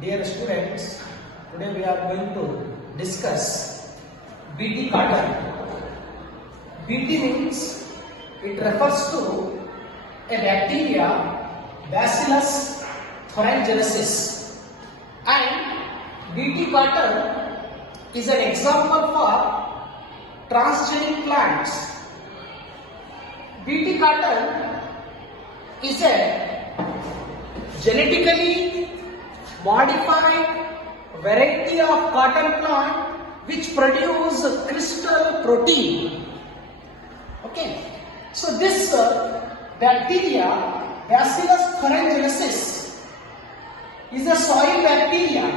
Dear students, today we are going to discuss Bt cotton. Bt means it refers to a bacteria, Bacillus thuringiensis, and Bt cotton is an example for transgenic plants. Bt cotton is a genetically modified variety of cotton plant which produce crystal protein. Okay, so this bacteria, Bacillus thuringiensis, is a soil bacteria.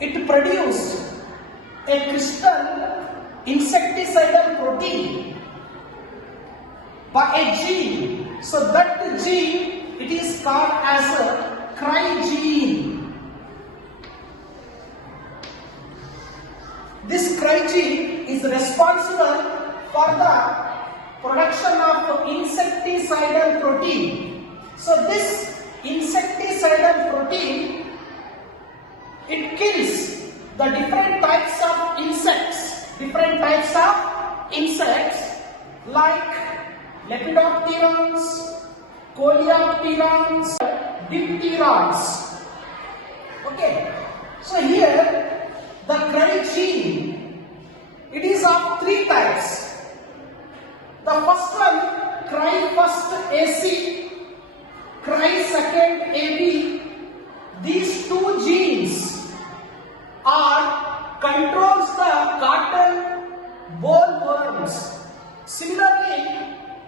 It produces a crystal insecticidal protein by a gene. So that gene, it is called as a cry gene. This cry gene is responsible for the production of insecticidal protein. So this insecticidal protein, it kills the different types of insects like Lepidopterans, Coleopterans, Dipterans. Okay, so here the cry gene, it is of three types. The first one, cry first AC, cry second AB. These two genes are controls the cotton bollworms. Similarly,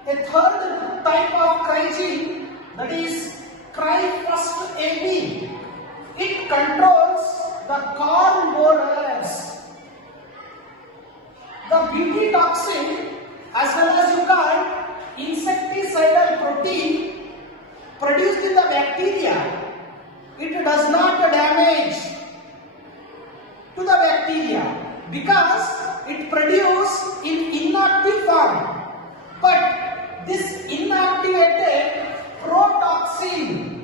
a third type of cry gene, that is cry first AB, it controls the corn borers. The Bt toxin as well as you call insecticidal protein produced in the bacteria, it does not damage to the bacteria because it produces in inactive form. But this inactivated protoxin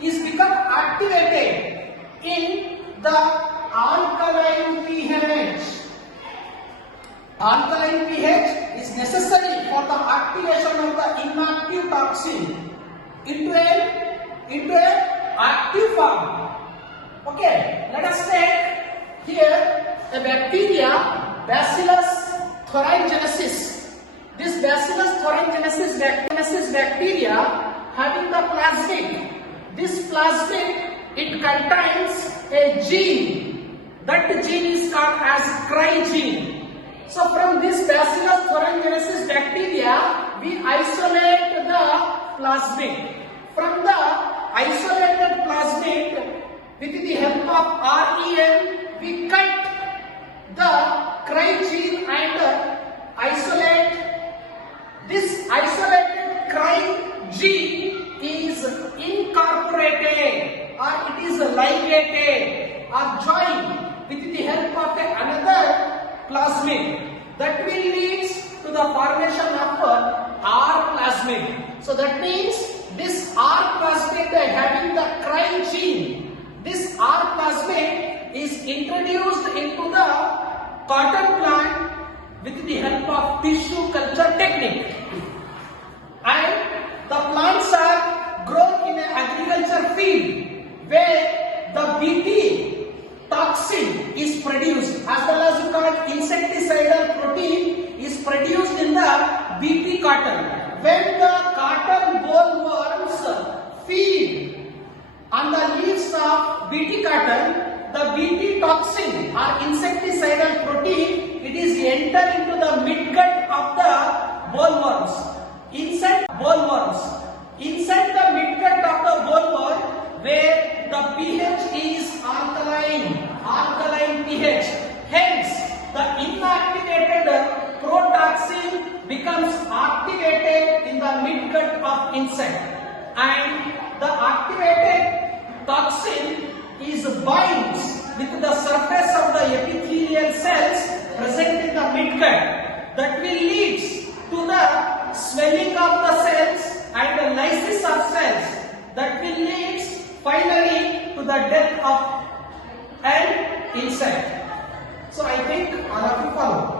is become activated in the alkaline pH. Alkaline pH is necessary for the activation of the inactive toxin into an active form. Okay, let us take here a bacteria, Bacillus thuringiensis. This Bacillus thuringiensis bacteria having the plasmid. This plasmid, it contains a gene. That gene is called as cry gene. So from this Bacillus thuringiensis bacteria, we isolate the plasmid. From the isolated plasmid, with the help of REM, we cut the cry gene and isolate. This isolated cry gene is incorporated or it is ligated or joined with the help of another plasmid. That will lead to the formation of R plasmid. So that means this R plasmid having the cry gene, this R plasmid is introduced into the cotton plant with the help of tissue culture technique, and the plants are grown in an agriculture field where the Bt toxin is produced as well as you call insecticidal protein is produced in the Bt cotton. When the cotton bollworms feed on the leaves of Bt cotton, the Bt toxin or insecticidal protein, it is enter into the midgut of the bollworms. Inside the midgut of the bollworm where the pH is alkaline pH. Hence, the inactivated protoxin becomes activated in the midgut of insect, and the activated toxin is binds with the surface of the epithelial cells present in the midgut. That will lead to the swelling of the cells and a lysis substance that will lead finally to the death of an insect. So I think all of you follow.